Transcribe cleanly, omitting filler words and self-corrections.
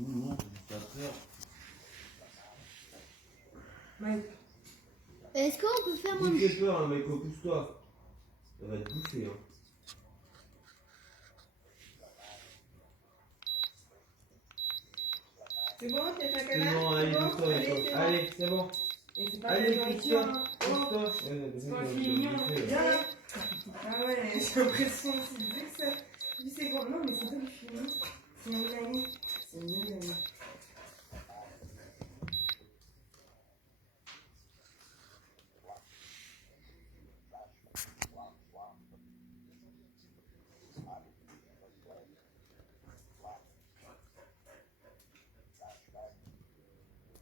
Non, j'ai pas peur. Mike. Est-ce qu'on peut faire Il fait peur, hein, Michael, pousse-toi. Ça va te bouffer, hein. C'est bon, t'as fait un C'est canard? bon, allez, pousse-toi, Michael. Allez, c'est bon. Et c'est pas Allez, la pousse-toi. nourriture, hein. Pousse-toi. C'est pas un film mignon, viens là. Ah ouais, j'ai l'impression aussi. Vu que ça. Vu c'est bon. Non, mais c'est pas du film. C'est une amie. C'est une amie.